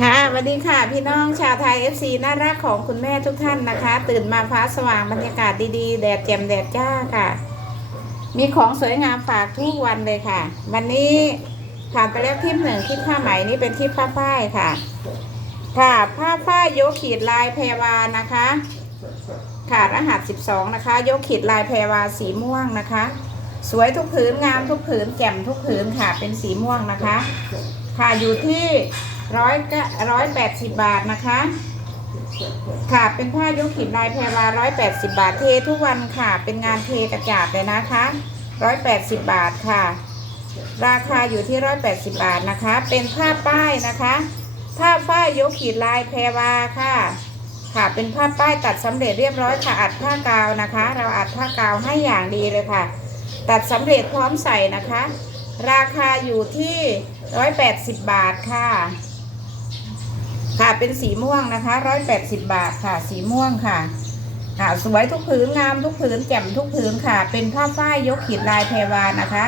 ค่ะสวัสดีค่ะ พี่น้องชาวไทย FC น่ารักของคุณแม่ทุกท่านนะคะ ตื่นมาฟ้าสว่างบรรยากาศดีๆ แดดแจ่มแดดจ้าค่ะ มีของสวยงามฝากทุกวันเลยค่ะ วันนี้ผ่านไปแล้วคลิปหนึ่งคลิปผ้าไหมนี่เป็นคลิปผ้าฝ้ายค่ะ ค่ะผ้าฝ้ายยกขีดลายแพรวานะคะ ค่ะรหัส 12 นะคะ ยกขีดลายแพรวาสีม่วงนะคะ สวยทุกผืนงามทุกผืนแจ่มทุกผืนค่ะเป็นสีม่วงนะคะ ค่ะอยู่ที่ร้อยร้อยแปดสิบบาทนะคะ ค่ะเป็นผ้ายกขีดลายแพรวาร้อยแปดสิบาทเททุกวันค่ะ เป็นงานเทกระจาดเลยนะคะร้อยแปดสิบบาทค่ะ ราคาอยู่ที่ร้อยแปดสิบาทนะคะ เป็นผ้าป้ายนะคะผ้าฝ้ายยกขีดลายแพรวาค่ะ ค่ะเป็นผ้าป้ายตัดสำเร็จเรียบร้อยค่ะอัดผ้ากาวนะคะ เราอัดผ้ากาวให้อย่างดีเลยค่ะ ตัดสำเร็จพร้อมใส่นะคะ ราคาอยู่ที่ ร้อยแปดสิบบาทค่ะ ค่ะเป็นสีม่วงนะคะร้อยแปดสิบบาทค่ะ สีม่วงค่ะ ค่ะ สวยทุกผืนงามทุกผืนแจ่มทุกผืนค่ะ เป็นผ้าฝ้ายยกขีดลายเพวานะคะ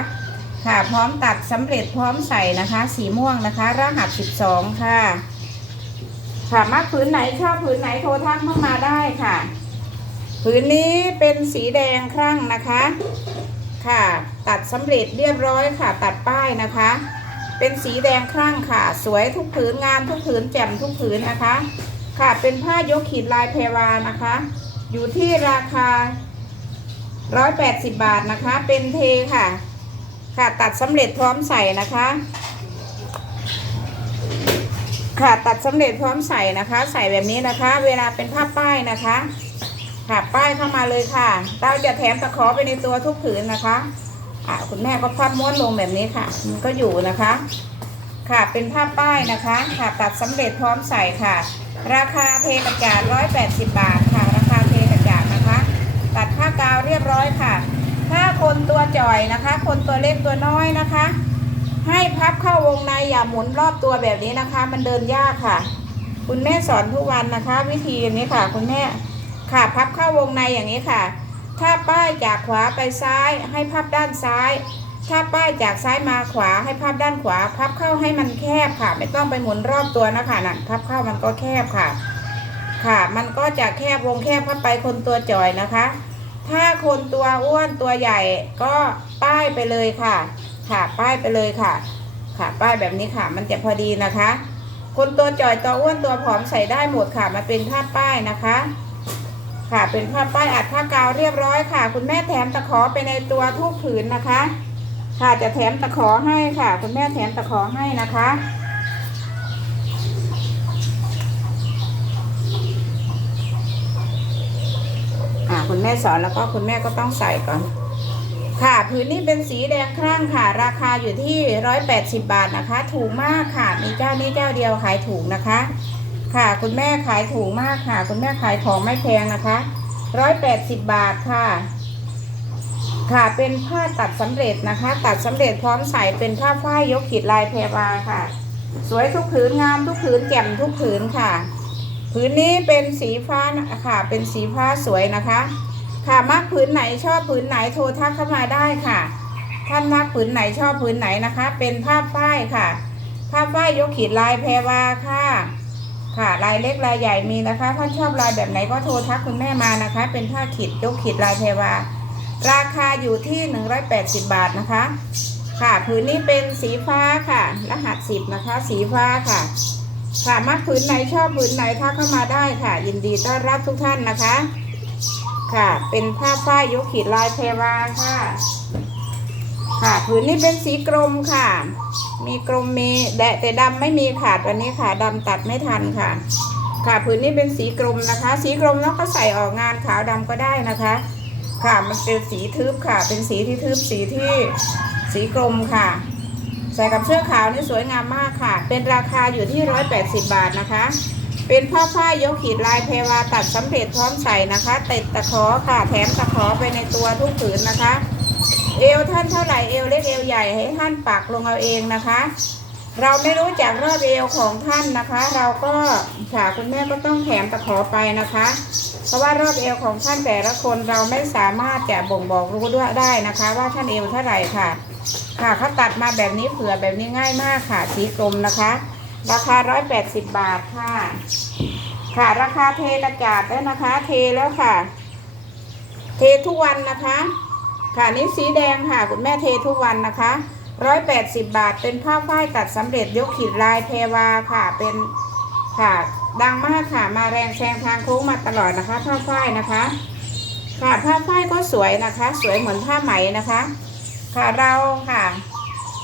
ค่ะพร้อมตัดสำเร็จพร้อมใส่นะคะ สีม่วงนะคะ รหัสสิบสองค่ะ ค่ะมักผืนไหนชอบผืนไหนโทรทักเข้ามาได้ค่ะผืนนี้เป็นสีแดงครั่งนะคะ ค่ะ ตัดสำเร็จเรียบร้อยค่ะ ตัดป้ายนะคะ เป็นสีแดงครั่งค่ะ สวยทุกผืนงามทุกผืนแจ่มทุกผืนนะคะ ค่ะเป็นผ้ายกขีดลายเพวานะคะ อยู่ที่ราคา 180 บาทนะคะ เป็นเทค่ะ ค่ะตัดสำเร็จพร้อมใส่นะคะ ค่ะตัดสำเร็จพร้อมใส่นะคะ ใส่แบบนี้นะคะ เวลาเป็นผ้าป้ายนะคะค่ะป้ายเข้ามาเลยค่ะ เราจะแถมตะขอไปในตัวทุกผืนนะคะ อะ คุณแม่ก็พับม้วนลงแบบนี้ค่ะ มันก็อยู่นะคะ ค่ะเป็นผ้าป้ายนะคะ ค่ะตัดสำเร็จพร้อมใส่ค่ะ ราคาเทกระจาด180 บาทค่ะ ราคาเทกระจาดนะคะ ตัดผ้ากาวเรียบร้อยค่ะ ถ้าคนตัวจ่อยนะคะ คนตัวเล็กตัวน้อยนะคะ ให้พับเข้าวงในอย่าหมุนรอบตัวแบบนี้นะคะ มันเดินยากค่ะ คุณแม่สอนทุกวันนะคะ วิธีอย่างนี้ค่ะ คุณแม่ค่ะพับเข้าวงในอย่างนี้ค่ะ ถ้าป้ายจากขวาไปซ้าย ให้พับด้านซ้าย ถ้าป้ายจากซ้ายมาขวาให้พับด้านขวา พับเข้าให้มันแคบค่ะ ไม่ต้องไปหมุนรอบตัวนะคะนั่นพับเข้ามันก็แคบค่ะ ค่ะ มันก็จะแคบวงแคบเข้าไปคนตัวจ่อยนะคะ ถ้าคนตัวอ้วนตัวใหญ่ก็ป้ายไปเลยค่ะ ค่ะป้ายไปเลยค่ะ ค่ะป้ายแบบนี้ค่ะ มันจะพอดีนะคะ คนตัวจ่อยตัวอ้วนตัวผอมใส่ได้หมดค่ะ มันเป็นผ้าป้ายนะคะ ค่ะ เป็นผ้าป้ายอัดผ้ากาวเรียบร้อยค่ะ คุณแม่แถมตะขอไปในตัวทุกผืนนะคะ ค่ะจะแถมตะขอให้ค่ะ คุณแม่แถมตะขอให้นะคะอ่าคุณแม่สอนแล้วก็คุณแม่ก็ต้องใส่ก่อน ค่ะผืนนี้เป็นสีแดงครั่งค่ะ ราคาอยู่ที่ร้อยแปดสิบบาทนะคะ ถูกมากค่ะ มีเจ้านี้เจ้าเดียวขายถูกนะคะ ค่ะคุณแม่ขายถูกมากค่ะ คุณแม่ขายของไม่แพงนะคะร้อยแปดสิบบาทค่ะ ค่ะเป็นผ้าตัดสำเร็จนะคะ ตัดสำเร็จพร้อมใส่เป็นผ้าฝ้ายยกขีดลายแพรวาค่ะ สวยทุกผืนงามทุกผืนแจ่มทุกผืนค่ะ ผืนนี้เป็นสีฟ้าค่ะ เป็นสีฟ้าสวยนะคะ ค่ะมักผืนไหนชอบผืนไหนโทรทักเข้ามาได้ค่ะท่านมักผืนไหนชอบผืนไหนนะคะ เป็นผ้าฝ้ายค่ะ ผ้าฝ้ายยกขีดลายแพรวาค่ะ ค่ะลายเล็กลายใหญ่มีนะคะท่านชอบลายแบบไหนก็โทรทักคุณแม่มานะคะ เป็นผ้าขีดยกขีดลายแพรวา ราคาอยู่ที่ 180 บาทนะคะ ค่ะผืนนี้เป็นสีฟ้าค่ะ รหัสสิบนะคะ สีฟ้าค่ะ ค่ะมัดผืนไหนชอบผืนไหนทักเข้ามาได้ค่ะ ยินดีต้อนรับทุกท่านนะคะ ค่ะเป็นผ้าฝ้ายยกขีดลายเพวาค่ะ ค่ะผืนนี้เป็นสีกรมค่ะ มีกรมมีแดะแต่ดำไม่มีขาดวันนี้ค่ะดำตัดไม่ทันค่ะ ค่ะผืนนี้เป็นสีกรมนะคะ สีกรมแล้วก็ใส่ออกงานขาวดำก็ได้นะคะ ค่ะมันเป็นสีทึบค่ะ เป็นสีที่ทึบสีที่สีกรมค่ะ ใส่กับเสื้อขาวนี่สวยงามมากค่ะ เป็นราคาอยู่ที่180บาทนะคะเป็นผ้าฝ้ายยกขีดลายเพวาตัดสำเร็จพร้อมใส่นะคะติดตะขอค่ะ แถมตะขอไปในตัวทุกผืนนะคะ เอวท่านเท่าไหร่เอวเล็กเอวใหญ่ให้ท่านปักลงเอาเองนะคะ เราไม่รู้จักรอบเอวของท่านนะคะ เราก็ค่ะคุณแม่ก็ต้องแถมตะขอไปนะคะ เพราะว่ารอบเอวของท่านแต่ละคนเราไม่สามารถจะบ่งบอกรู้ด้วยได้นะคะ ว่าท่านเอวเท่าไหร่ค่ะ ค่ะเขาตัดมาแบบนี้เผื่อแบบนี้ง่ายมากค่ะสีกลมนะคะ ราคา 180 บาทค่ะ ค่ะราคาเทกระจาดแล้วนะคะ เทแล้วค่ะ เททุกวันนะคะ ค่ะนี่สีแดงค่ะคุณแม่เททุกวันนะคะ180บาท เป็นผ้าฝ้ายตัดสำเร็จยกขีดลายเทวาค่ะเป็นค่ะดังมากค่ะมาแรงแซงทางโค้งมาตลอดนะคะ ผ้าฝ้ายนะคะ ค่ะผ้าฝ้ายก็สวยนะคะ สวยเหมือนผ้าไหมนะคะ ค่ะเราค่ะ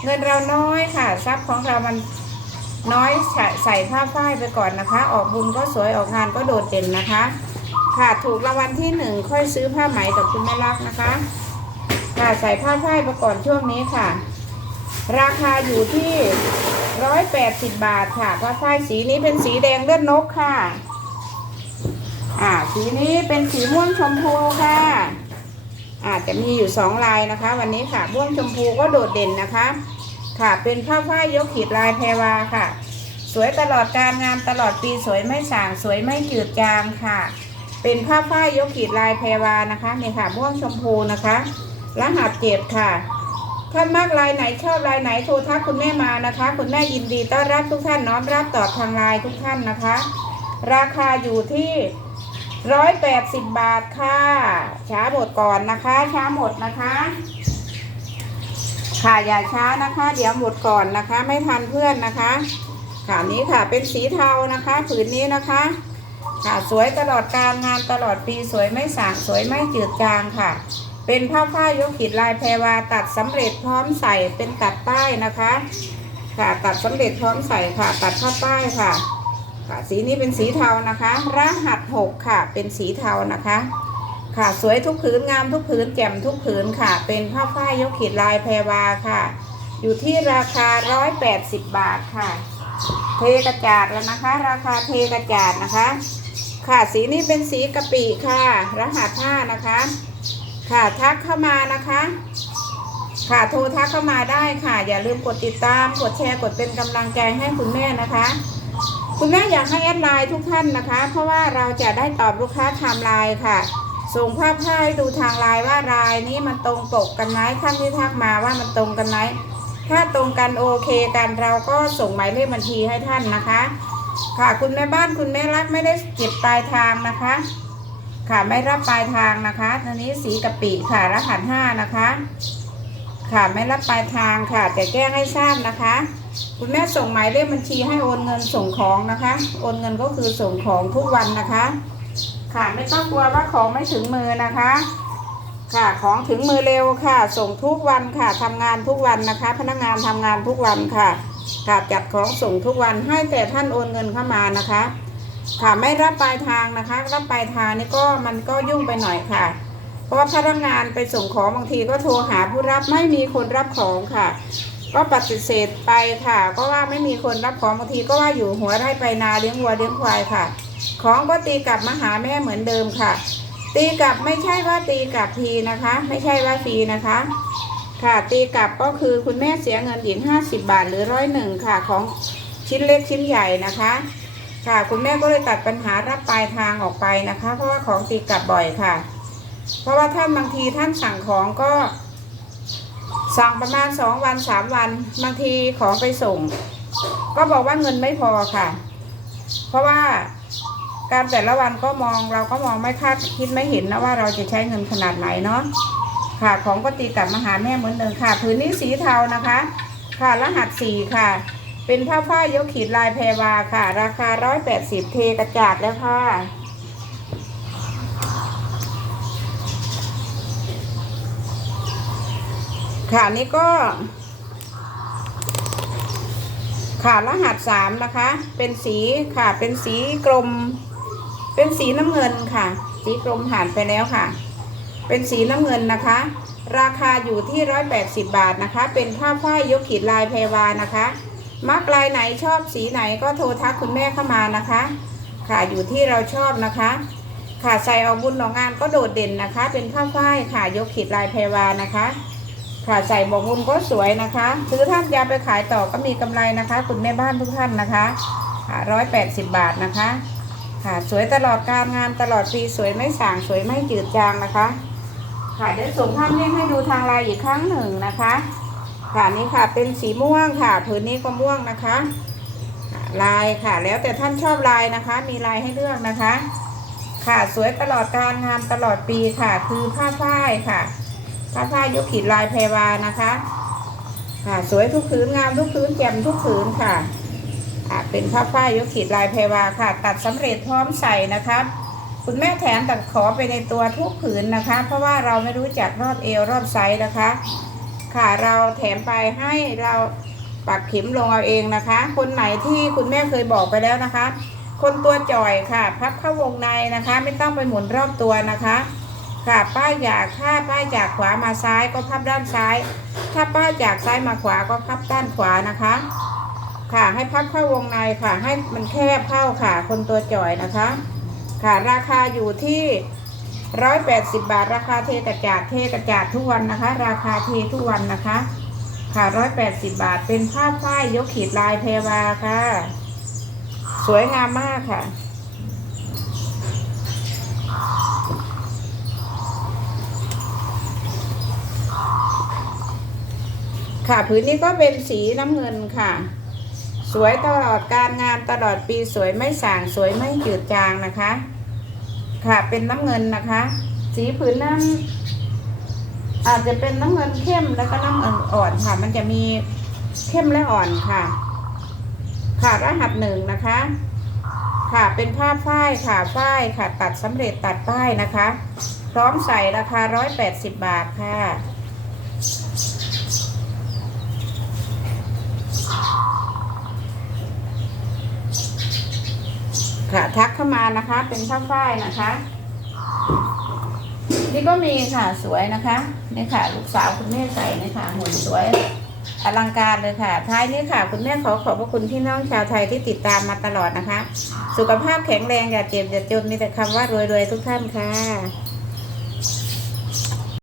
เงินเราน้อยค่ะทรัพย์ของเรามันน้อยใส่ใส่ผ้าฝ้ายไปก่อนนะคะ ออกบุญก็สวยออกงานก็โดดเด่นนะคะ ค่ะถูกรางวัลที่หนึ่งค่อยซื้อผ้าไหมกับคุณแม่รักนะคะ ค่ะใส่ผ้าฝ้ายไปก่อนช่วงนี้ค่ะ ราคาอยู่ที่ร้อยแปดสิบบาทค่ะผ้าฝ้ายสีนี้เป็นสีแดงเลือดนกค่ะ อ่า สีนี้เป็นสีม่วงชมพูค่ะอาจจะมีอยู่สองลายนะคะ วันนี้ค่ะม่วงชมพูก็โดดเด่นนะคะ ค่ะเป็นผ้าฝ้ายยกขีดลายแพรวาค่ะ สวยตลอดการงานตลอดปีสวยไม่สางสวยไม่จืดจางค่ะ เป็นผ้าฝ้ายยกขีดลายแพรวานะคะนี่ค่ะม่วงชมพูนะคะ รหัสเจ็ดค่ะ ท่านมากลายไหนชอบลายไหนโทรทักคุณแม่มานะคะ คุณแม่ยินดีต้อนรับทุกท่านน้อมรับตอบทางไลน์ทุกท่านนะคะ ราคาอยู่ที่ร้อยแปดสิบบาทค่ะ ช้าหมดก่อนนะคะ ช้าหมดนะคะ ค่ะอย่าช้านะคะ เดี๋ยวหมดก่อนนะคะ ไม่ทันเพื่อนนะคะค่ะนี้ค่ะเป็นสีเทานะคะผืนนี้นะคะ ค่ะสวยตลอดการงานตลอดปีสวยไม่สางสวยไม่จืดจางค่ะ เป็นผ้าฝ้ายยกขีดลายแพรวาตัดสำเร็จพร้อมใส่เป็นตัดป้ายนะคะ ค่ะตัดสำเร็จพร้อมใส่ค่ะ ตัดผ้าป้ายค่ะ ค่ะ สีนี้เป็นสีเทานะคะ รหัสหกค่ะ เป็นสีเทานะคะ ค่ะสวยทุกผืนงามทุกผืนแจ่มทุกผืนค่ะ เป็นผ้าฝ้ายยกขีดลายแพรวาค่ะ อยู่ที่ราคา180บาทค่ะ เทกระจาดแล้วนะคะ ราคาเทกระจาดนะคะ ค่ะสีนี้เป็นสีกะปิค่ะ รหัสห้านะคะ ค่ะทักเข้ามานะคะ ค่ะโทรทักเข้ามาได้ค่ะ อย่าลืมกดติดตาม กดแชร์กดเป็นกำลังใจให้คุณแม่นะคะ คุณแม่อยากให้แอดไลน์ทุกท่านนะคะ เพราะว่าเราจะได้ตอบลูกค้าทม์ไลน์ค่ะ ส่งภาพให้ดูทางไลน์ว่าลายนี้มันตรงปกกันไหมท่านที่ทักมาว่ามันตรงกันไหมถ้าตรงกันโอเคกันเราก็ส่งหมายเลขบัญชีให้ท่านนะคะ ค่ะคุณแม่บ้านคุณแม่รักไม่ได้เก็บปลายทางนะคะ ค่ะไม่รับปลายทางนะคะอันนี้สีกะปิค่ะรหัสห้านะคะ ค่ะไม่รับปลายทางค่ะ แต่แจ้งให้ทราบนะคะ คุณแม่ส่งหมายเลขบัญชีให้โอนเงินส่งของนะคะ โอนเงินก็คือส่งของทุกวันนะคะ ค่ะไม่ต้องกลัวว่าของไม่ถึงมือนะคะ ค่ะของถึงมือเร็วค่ะ ส่งทุกวันค่ะทำงานทุกวันนะคะ พนักงานทำงานทุกวันค่ะค่ะจัดของส่งทุกวันให้แต่ท่านโอนเงินเข้ามานะคะ ค่ะไม่รับปลายทางนะคะ รับปลายทางนี่ก็มันก็ยุ่งไปหน่อยค่ะ เพราะว่าพนักงานไปส่งของบางทีก็โทรหาผู้รับไม่มีคนรับของค่ะ ก็ปฏิเสธไปค่ะ ก็ว่าไม่มีคนรับของบางทีก็ว่าอยู่หัวไร่ไปนาเลี้ยงวัวเลี้ยงควายค่ะ ของก็ตีกลับมาหาแม่เหมือนเดิมค่ะ ตีกลับไม่ใช่ว่าตีกลับทีนะคะ ไม่ใช่ว่าฟรีนะคะค่ะตีกลับก็คือคุณแม่เสียเงินอีก50 บาทหรือร้อยหนึ่งค่ะ ของชิ้นเล็กชิ้นใหญ่นะคะ ค่ะ คุณแม่ก็เลยตัดปัญหารับปลายทางออกไปนะคะ เพราะว่าของตีกลับบ่อยค่ะ เพราะว่าท่านบางทีท่านสั่งของก็ สั่งประมาณสองวันสามวันบางทีของไปส่ง ก็บอกว่าเงินไม่พอค่ะ เพราะว่าการแต่ละวันก็มองเราก็มองไม่คาดคิดไม่เห็นนะว่าเราจะใช้เงินขนาดไหนเนาะค่ะของก็ตีกลับมาหาแม่เหมือนเดิมค่ะผืนนี้สีเทานะคะ ค่ะรหัสสี่ค่ะ เป็นผ้าฝ้ายยกขีดลายแพรวาค่ะ ราคาร้อยแปดสิบเทกระจาดแล้วค่ะ ค่ะนี่ก็ ค่ะรหัสสามนะคะ เป็นสีค่ะ เป็นสีกลม เป็นสีน้ำเงินค่ะ สีกลมผ่านไปแล้วค่ะ เป็นสีน้ำเงินนะคะ ราคาอยู่ที่ร้อยแปดสิบบาทนะคะ เป็นผ้าฝ้ายยกขีดลายแพรวานะคะ มักลายไหนชอบสีไหนก็โทรทักคุณแม่เข้ามานะคะ ค่ะอยู่ที่เราชอบนะคะ ค่ะใส่ออกบุญออกงานก็โดดเด่นนะคะ เป็นผ้าฝ้ายค่ะยกขีดลายแพรวานะคะ ค่ะใส่บอกบุญก็สวยนะคะซื้อท่านยาไปขายต่อก็มีกำไรนะคะ คุณแม่บ้านทุกท่านนะคะค่ะร้อยแปดสิบบาทนะคะ ค่ะสวยตลอดการงานตลอดปีสวยไม่สางสวยไม่จืดจางนะคะ ค่ะเดี๋ยวส่งท่านเรียกให้ดูทางไลน์อีกครั้งหนึ่งนะคะ ค่ะนี่ค่ะเป็นสีม่วงค่ะผืนนี้ก็ม่วงนะคะ ลายค่ะแล้วแต่ท่านชอบลายนะคะ มีลายให้เลือกนะคะ ค่ะสวยตลอดการงามตลอดปีค่ะ คือผ้าฝ้ายค่ะ ผ้าฝ้ายยกขีดลายแพรวานะคะ ค่ะสวยทุกผืนงามทุกผืนแจ่มทุกผืนค่ะอ่าเป็นผ้าฝ้ายยกขีดลายแพรวาค่ะ ตัดสำเร็จพร้อมใส่นะคะคุณแม่แถมตัดขอไปในตัวทุกผืนนะคะ เพราะว่าเราไม่รู้จักรอบเอวรอบไซส์นะคะ ค่ะเราแถมไปให้เราปักเข็มลงเอาเองนะคะ คนไหนที่คุณแม่เคยบอกไปแล้วนะคะ คนตัวจ่อยค่ะ พับเข้าวงในนะคะ ไม่ต้องไปหมุนรอบตัวนะคะ ค่ะป้ายอยากถ้าป้ายจากขวามาซ้ายก็พับด้านซ้าย ถ้าป้ายจากซ้ายมาขวาก็พับด้านขวานะคะ ค่ะให้พับเข้าวงในค่ะ ให้มันแคบเข้าค่ะ คนตัวจ่อยนะคะ ค่ะราคาอยู่ที่ ร้อยแปดสิบบาท ราคาเทกระจาดเทกระจาดทุกวันนะคะ ราคาเททุกวันนะคะ ค่ะร้อยแปดสิบบาท เป็นผ้าฝ้ายยกขีดลายเพวาค่ะ สวยงามมากค่ะ ค่ะผืนนี้ก็เป็นสีน้ำเงินค่ะ สวยตลอดการงานตลอดปีสวยไม่สางสวยไม่จืดจางนะคะ ค่ะ เป็นน้ำเงินนะคะ สีผืนนั้นอาจจะเป็นน้ำเงินเข้มแล้วก็น้ำเงินอ่อนค่ะ มันจะมีเข้มและอ่อนค่ะ ค่ะรหัสหนึ่งนะคะ ค่ะเป็นผ้าฝ้ายค่ะฝ้ายค่ะ ตัดสำเร็จตัดป้ายนะคะ พร้อมใส่ราคาร้อยแปดสิบบาทค่ะ ค่ะ ทักเข้ามานะคะ เป็นผ้าฝ้ายนะคะ นี่ก็มีค่ะสวยนะคะนี่ค่ะ ลูกสาวคุณแม่ใส่นี่ค่ะหุ่นสวยอลังการเลยค่ะ ท้ายนี้ค่ะ คุณแม่ขอขอบพระคุณพี่น้องชาวไทยที่ติดตามมาตลอดนะคะ สุขภาพแข็งแรงอย่าเจ็บอย่าจนมีแต่คำว่ารวยๆทุกท่านค่ะ